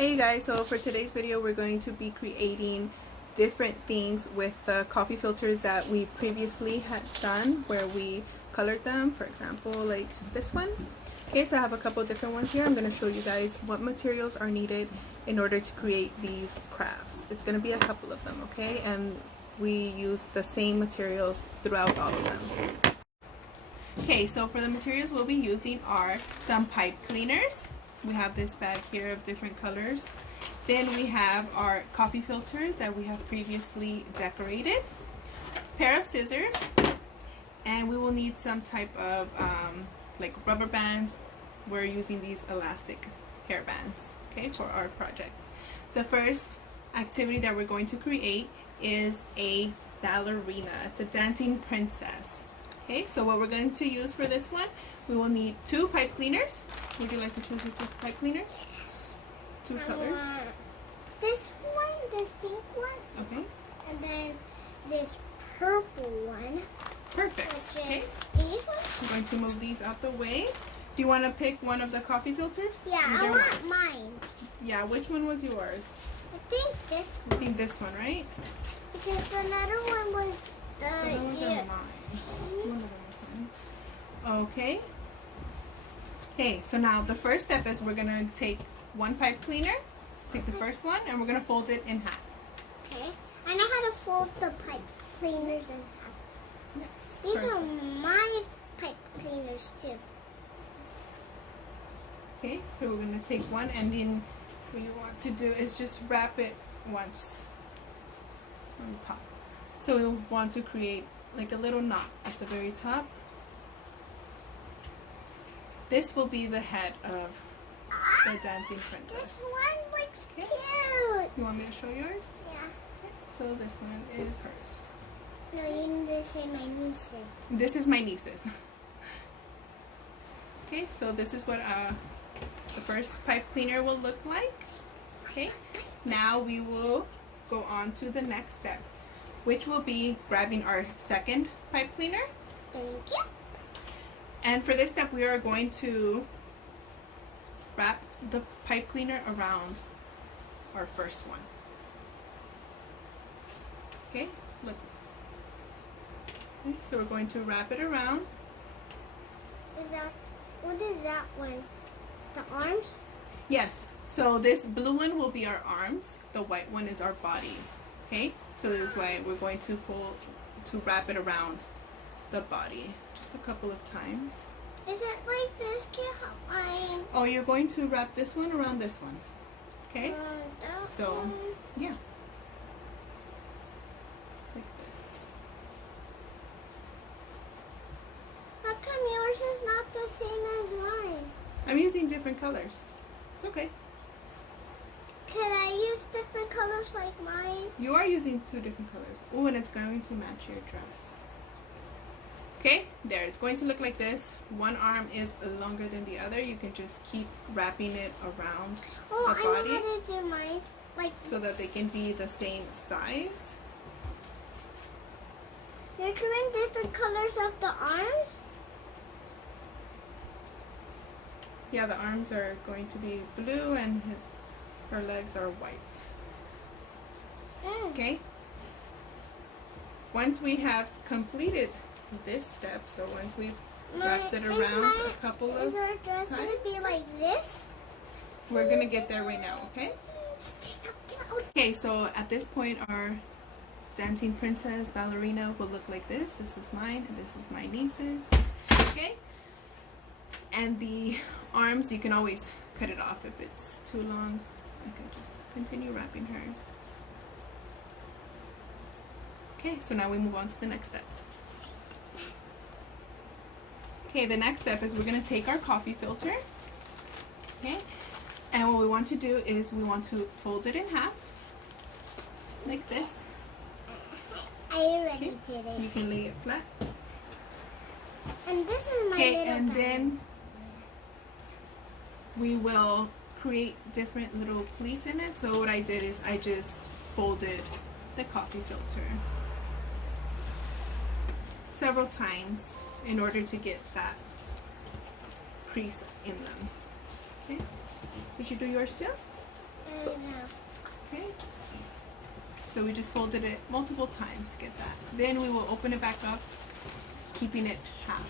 Hey guys, so for today's video we're going to be creating different things with the coffee filters that we previously had done where we colored them, for example like this one. Okay, so I have a couple different ones here. I'm going to show you guys what materials are needed in order to create these crafts. It's going to be a couple of them, okay, and we use the same materials throughout all of them. Okay, so for the materials we'll be using are some pipe cleaners. We have this bag here of different colors. Then we have our coffee filters that we have previously decorated. Pair of scissors, and we will need some type of like rubber band. We're using these elastic hair bands, okay, for our project. The first activity that we're going to create is a ballerina. It's a dancing princess. Okay, so what we're going to use for this one, we will need 2 pipe cleaners. Would you like to choose the 2 pipe cleaners? Yes. 2 colors. This one, this pink one. Okay. And then this purple one. Perfect. Which okay. is these ones. I'm going to move these out the way. Do you want to pick one of the coffee filters? Yeah, Either I want mine. Yeah, which one was yours? I think this I one. think this one, right? Because another one was Those are mine. One of them is mine. Okay. Okay, so now the first step is we're gonna take 1 pipe cleaner, take the first one, and we're gonna fold it in half. Okay. I know how to fold the pipe cleaners in half. Yes. These perfect. are my pipe cleaners too. Okay, so we're gonna take one, and then what you want to do is just wrap it once on the top. So we want to create like a little knot at the very top. This will be the head of the dancing princess. This one looks Okay. cute. You want me to show yours? Yeah. Okay, so this one is hers. No, you need to say my nieces. This is my niece's. Okay, so this is what the first pipe cleaner will look like. Okay, now we will go on to the next step, which will be grabbing our second pipe cleaner. Thank you. And for this step, we are going to wrap the pipe cleaner around our first one. Okay, look. Okay, so we're going to wrap it around. What is that one? The arms? Yes, so this blue one will be our arms. The white one is our body. Okay, so this is why we're going to wrap it around the body just a couple of times. Is it like this? Oh, you're going to wrap this one around this one. Okay, so yeah, like this. How come yours is not the same as mine? I'm using different colors. It's okay. Could I use different colors like mine? You are using 2 different colors. Oh, and it's going to match your dress. Okay, there. It's going to look like this. One arm is longer than the other. You can just keep wrapping it around the body. I know how to do mine. Like so that they can be the same size. You're doing different colors of the arms? Yeah, the arms are going to be blue and her legs are white. Okay. Once we have completed this step, so once we've wrapped it around a couple of Is our dress times, going to be like this? we're going to get there right now, okay? Okay, so at this point our dancing princess ballerina will look like this. This is mine and this is my niece's. Okay? And the arms, you can always cut it off if it's too long. I can just continue wrapping hers. Okay, so now we move on to the next step. Okay, the next step is we're going to take our coffee filter. Okay, and what we want to do is we want to fold it in half, like this. I already did it. You can lay it flat. And this is my Okay, little and bag. then we will create different little pleats in it. So what I did is I just folded the coffee filter several times in order to get that crease in them. Okay. Did you do yours too? Okay. So we just folded it multiple times to get that. Then we will open it back up, keeping it halfway.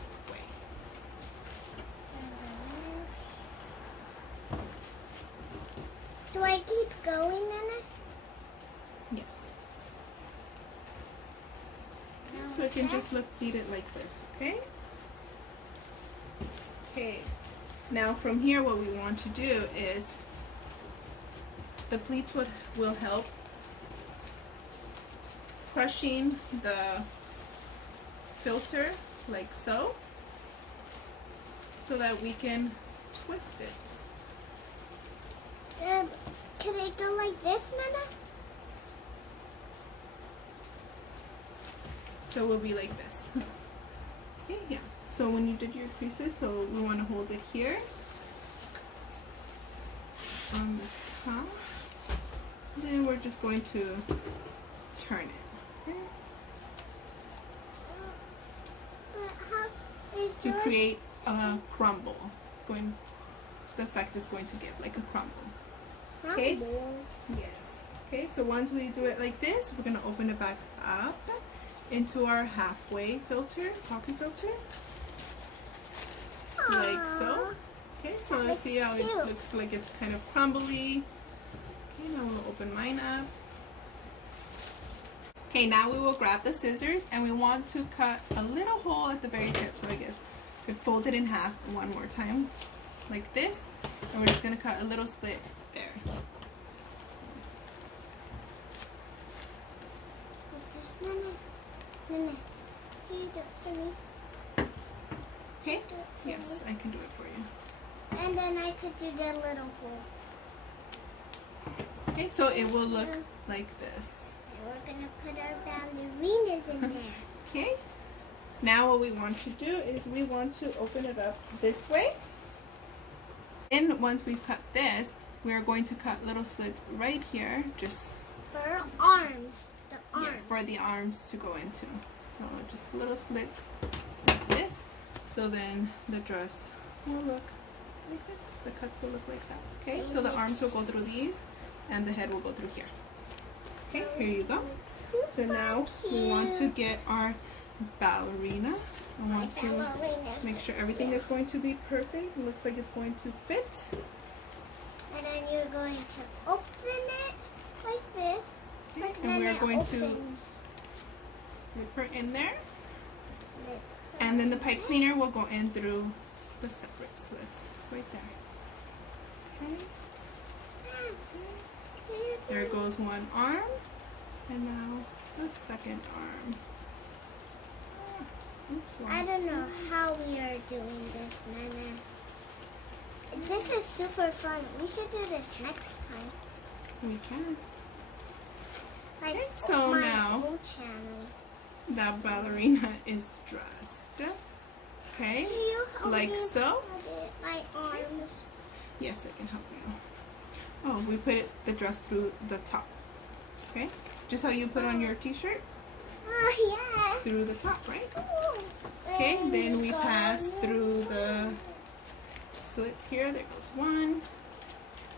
Do I keep going in it? Yes. So it can just pleat it like this, okay? Okay. Now from here, what we want to do is the pleats will help crushing the filter like so that we can twist it. Can it go like this, Nana? So it will be like this. Okay, yeah. So when you did your creases, so we want to hold it here on the top. Then we're just going to turn it. Okay. To create a crumble. It's the effect it's going to give, like a crumble. Okay? Yes. Okay, so once we do it like this, we're going to open it back up into our halfway filter, coffee filter. Like so. Okay, so let's see how it looks like it's kind of crumbly. Okay, now we'll open mine up. Okay, now we will grab the scissors and we want to cut a little hole at the very tip. So I guess we could fold it in half one more time, like this. And we're just going to cut a little slit there. Like this, Nana, can you do it for me? Okay? Yes, I can do it for you. And then I could do the little hole. Okay, so it will look like this. We're gonna put our ballerinas in there. Okay. Now what we want to do is we want to open it up this way. And once we've cut this, we are going to cut little slits right here, just for our arms. The arms. Yeah, for the arms to go into. So just little slits like this. So then the dress will look like this. The cuts will look like that. Okay. So the arms will go through these, and the head will go through here. Okay, here you go. So now we want to get our ballerina. I want to make sure everything is going to be perfect. Looks like it's going to fit. And then you're going to open it like this. Okay, Like and we're going to opens. slip her in there. And then the pipe cleaner will go in through the separate slits right there. Okay. There goes one arm, and now the second arm. Oops, I don't know how we are doing this, Nana. This is super fun. We should do this next time. We can. Like Okay, so my now own channel. that ballerina is dressed. Okay, Can you help like me so. put it, my arms. Yes, I can help you. Oh, we put the dress through the top. Okay, just how you put on your t-shirt. Oh yeah. Through the top, right? Ooh. Okay, And then we go pass through the slits here. There goes one.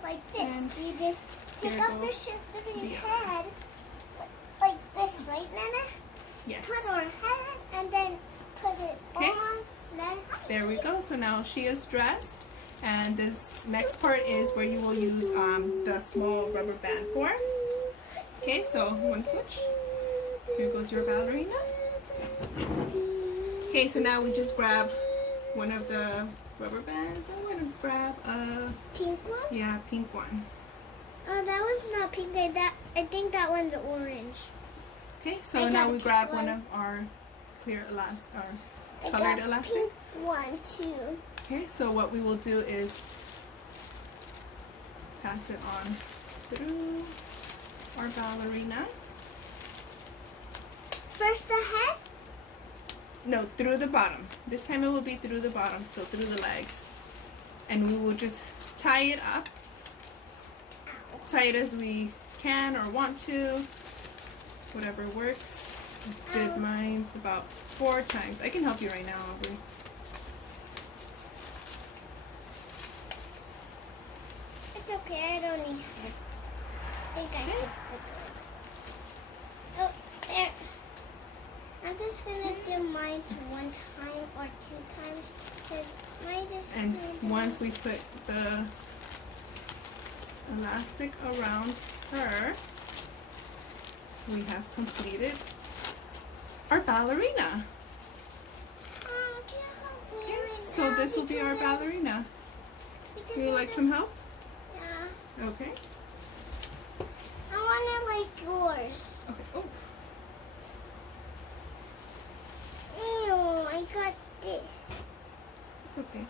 like this. and You just take there off your goes shirt with your the head like this, right, Nana? Yes. Put our head and then put it Okay. on. Then There we go. So now she is dressed. And this next part is where you will use the small rubber band for. Okay, so you want to switch? Here goes your ballerina. Okay, so now we just grab one of the rubber bands. I'm going to grab a pink one? pink one. Oh, that one's not pink. I think that one's orange. Okay, so I now got we a grab pink one one. of our clear elastic, or I colored got elastic. pink one too. Okay, so what we will do is pass it on through our ballerina. First the head. No, through the bottom. This time it will be through the bottom, so through the legs. And we will just tie it up. Tie it as we can or want to. Whatever works. I did mine's about 4 times. I can help you right now, Aubrey. It's okay, I don't need help. think I can put it. Oh, there. I'm just gonna do mine one time or 2 times because mine just. And once we put the elastic around her, we have completed our ballerina. Okay, so this will be our ballerina. Do you like some help? Yeah. Okay. I want it like yours. Okay. Oh. Ew, I got this. It's okay.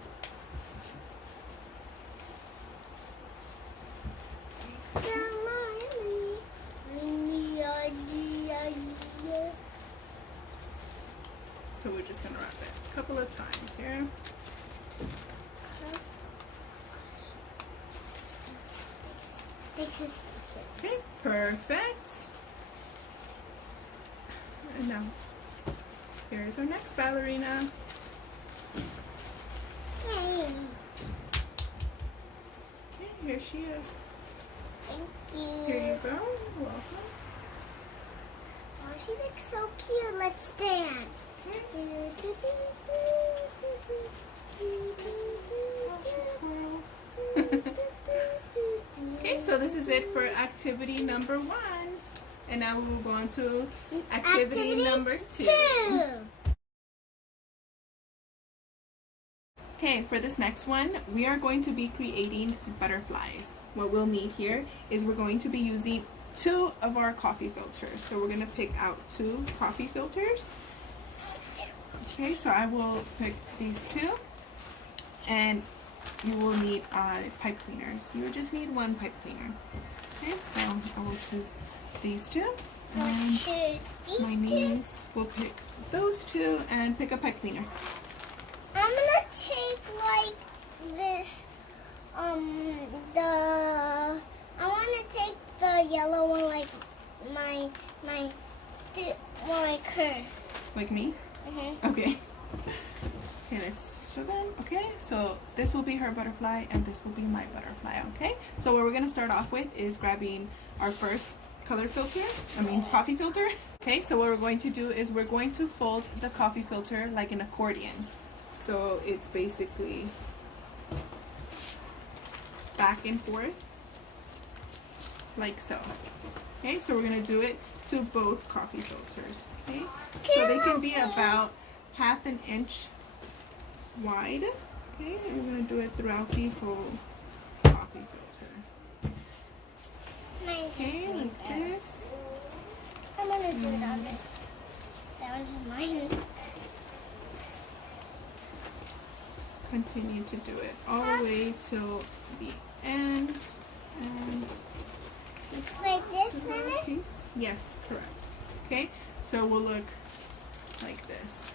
So we're just gonna wrap it a couple of times here. Okay, perfect. And now, here's our next ballerina. Yay. Okay, here she is. Thank you. Here you go. You're welcome. Oh, she looks so cute. Let's dance. Okay, so this is it for activity number 1. And now we will go on to activity number 2. Okay, for this next one, we are going to be creating butterflies. What we'll need here is we're going to be using 2 of our coffee filters. So we're going to pick out 2 coffee filters. Okay, so I will pick these 2. And you will need pipe cleaners. You will just need 1 pipe cleaner. Okay, so I will choose these 2. And my niece will pick those 2 and pick a pipe cleaner. I'm gonna take like this. I wanna take the yellow one, like my one like her. Like me? Mm-hmm. Okay. Okay, let's show them. Okay, so this will be her butterfly and this will be my butterfly. Okay, so what we're gonna start off with is grabbing our first color filter, coffee filter. Okay, so what we're going to do is we're going to fold the coffee filter like an accordion. So it's basically back and forth like so. Okay, so we're gonna do it to both coffee filters. Okay, so they can be about 1/2 inch wide. Okay, and we're gonna do it throughout the whole coffee filter. Okay, like this. I'm gonna do it on this. That one's mine. Continue to do it all the way till the end. And this Like this, Mama? piece. Yes, correct. Okay, so we'll look like this.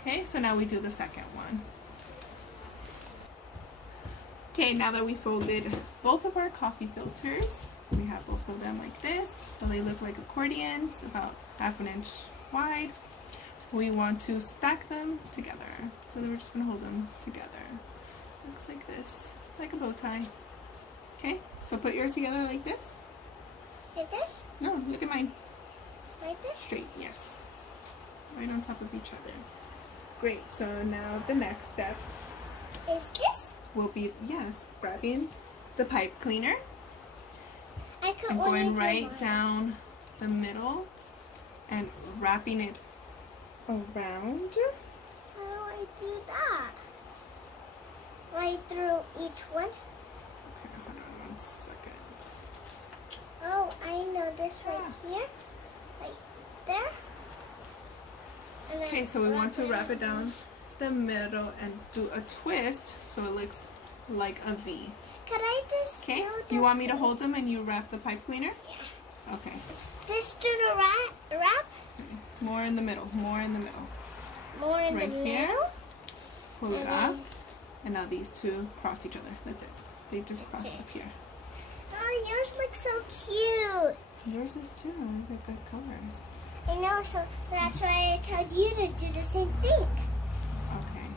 Okay, so now we do the second one. Okay, now that we folded both of our coffee filters, we have both of them like this, so they look like accordions, about 1/2 inch wide. We want to stack them together, so we're just gonna hold them together. Looks like this, like a bow tie. Okay, so put yours together like this. Like this? No, look at mine. Like this? Straight, yes. Right on top of each other. Great, so now the next step Is this? will be, yes, grabbing the pipe cleaner I could and only going do right mine. down the middle and wrapping it around. How do I do that? Right through each one? Okay, hold on 1 second. Oh, I know this right here. Right there. And then Okay, so we want to wrap it around. down the middle and do a twist so it looks like a V. Could I just Okay, do you the want me to twist? hold them and you wrap the pipe cleaner? Yeah. Okay. Just do the wrap? More in the middle, more in the middle. More in Right the here. middle? Pull it And up. then- And now these 2 cross each other. That's it. They just cross it. up here. Oh, yours looks so cute. Yours is too. Those are good colors. I know, so that's why I told you to do the same thing. Okay.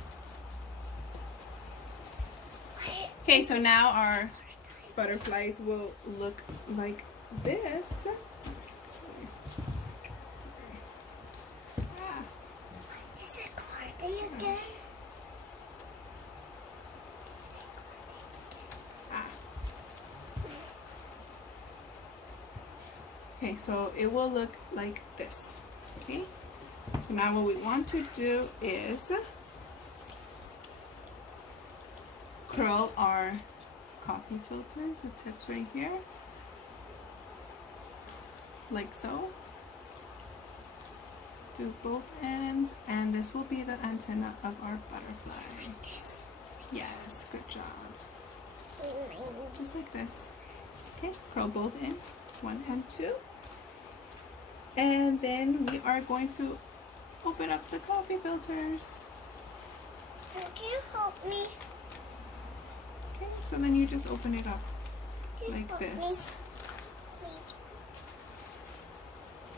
Okay, so now our butterflies will look like this. Is it Cardi again? Okay, so it will look like this. Okay, so now what we want to do is curl our coffee filters, the tips right here, like so. Do both ends, and this will be the antenna of our butterfly. Like this. Yes, good job. Nice. Just like this. Okay, curl both ends, 1 and 2. And then we are going to open up the coffee filters. Can you help me? Okay, so then you just open it up Can you like help this. me? Please.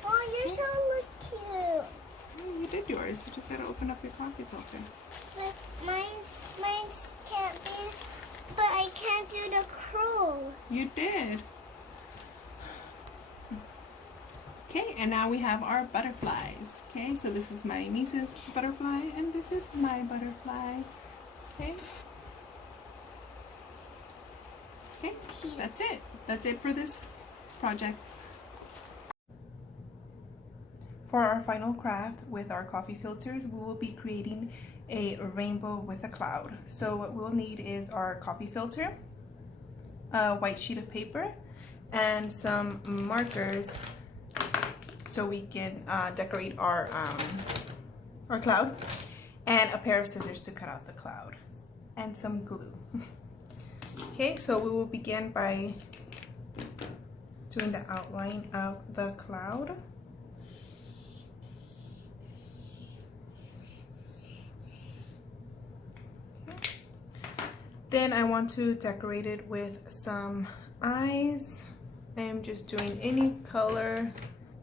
Oh, yours all look cute. Oh, you did yours. You just gotta open up your coffee filter. But mine's can't be. But I can't do the curl. You did. Okay, and now we have our butterflies. Okay, so this is my niece's butterfly, and this is my butterfly. Okay. Okay, that's it. That's it for this project. For our final craft with our coffee filters, we will be creating a rainbow with a cloud. So what we'll need is our coffee filter, a white sheet of paper, and some markers so we can decorate our cloud, and a pair of scissors to cut out the cloud, and some glue. Okay, so we will begin by doing the outline of the cloud. Then I want to decorate it with some eyes. I'm just doing any color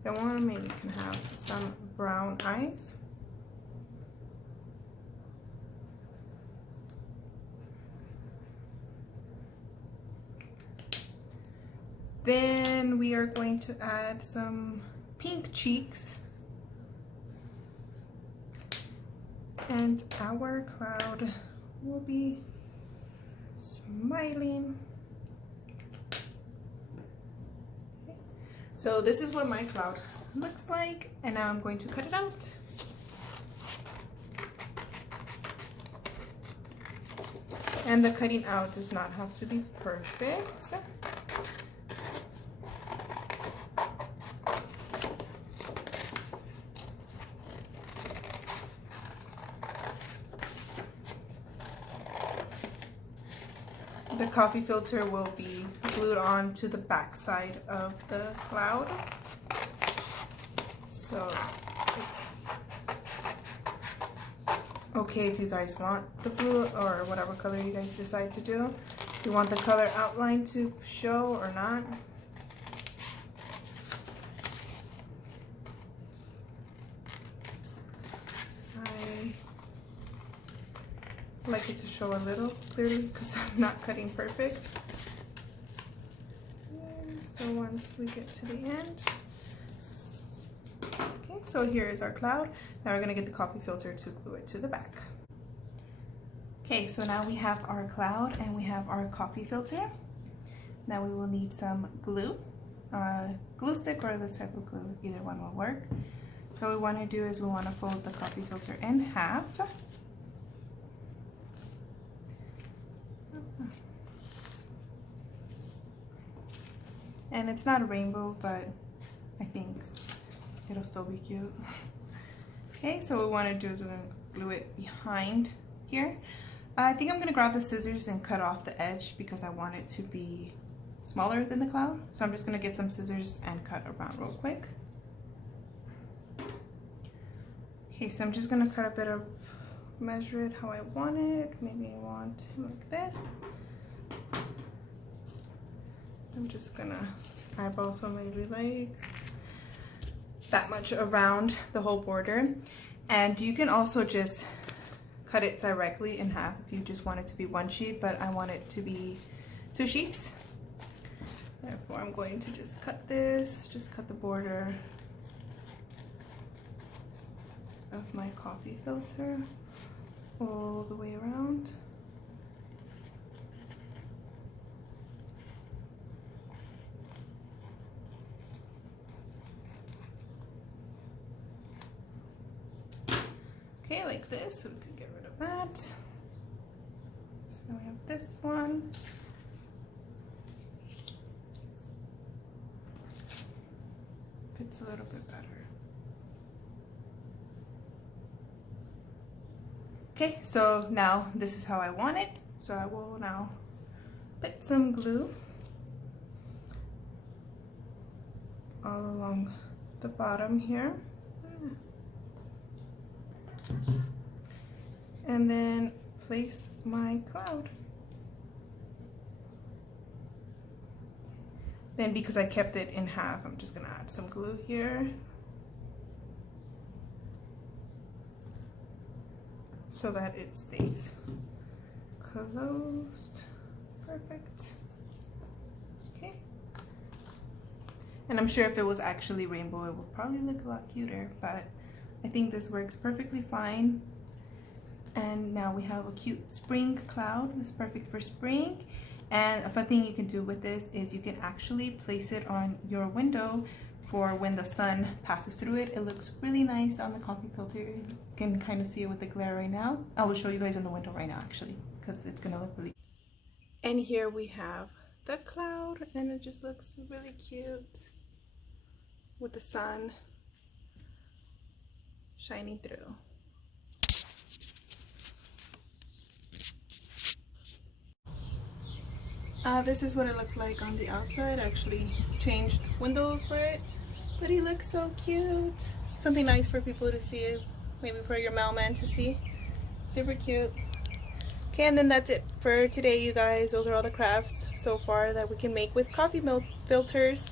I want. Maybe you can have some brown eyes. Then we are going to add some pink cheeks. And our cloud will be smiling. Okay. So this is what my cloud looks like, and now I'm going to cut it out. And the cutting out does not have to be perfect. The coffee filter will be glued on to the back side of the cloud. So it's okay if you guys want the blue or whatever color you guys decide to do. If you want the color outline to show or not. I like it to show a little clearly because I'm not cutting perfect. And so once we get to the end, okay, so here is our cloud. Now we're gonna get the coffee filter to glue it to the back. Okay, so now we have our cloud and we have our coffee filter. Now we will need some glue, glue stick or this type of glue, either one will work. So what we want to do is we want to fold the coffee filter in half. And it's not a rainbow, but I think it'll still be cute. Okay, so what we want to do is we're going to glue it behind here. I think I'm going to grab the scissors and cut off the edge because I want it to be smaller than the cloud. So I'm just going to get some scissors and cut around real quick. Okay, so I'm just going to cut a bit of, measure it how I want it. Maybe I want it like this. I'm just gonna eyeball, so maybe like that much around the whole border. And you can also just cut it directly in half if you just want it to be one sheet, but I want it to be 2 sheets. Therefore, I'm going to just cut this, just cut the border of my coffee filter all the way around. Okay, like this, so we can get rid of that. So now we have this one. Fits a little bit better. Okay, so now this is how I want it. So I will now put some glue all along the bottom here. And then place my cloud. Then because I kept it in half, I'm just gonna add some glue here so that it stays closed. Perfect. Okay. And I'm sure if it was actually rainbow, it would probably look a lot cuter, but I think this works perfectly fine. And now we have a cute spring cloud. This is perfect for spring. And a fun thing you can do with this is you can actually place it on your window for when the sun passes through it. It looks really nice on the coffee filter. You can kind of see it with the glare right now. I will show you guys in the window right now actually, because it's gonna look really. And here we have the cloud, and it just looks really cute with the sun shining through. This is what it looks like on the outside. I actually changed windows for it, but he looks so cute. Something nice for people to see, maybe for your mailman to see. Super cute. Okay, and then that's it for today, you guys. Those are all the crafts so far that we can make with coffee milk filters.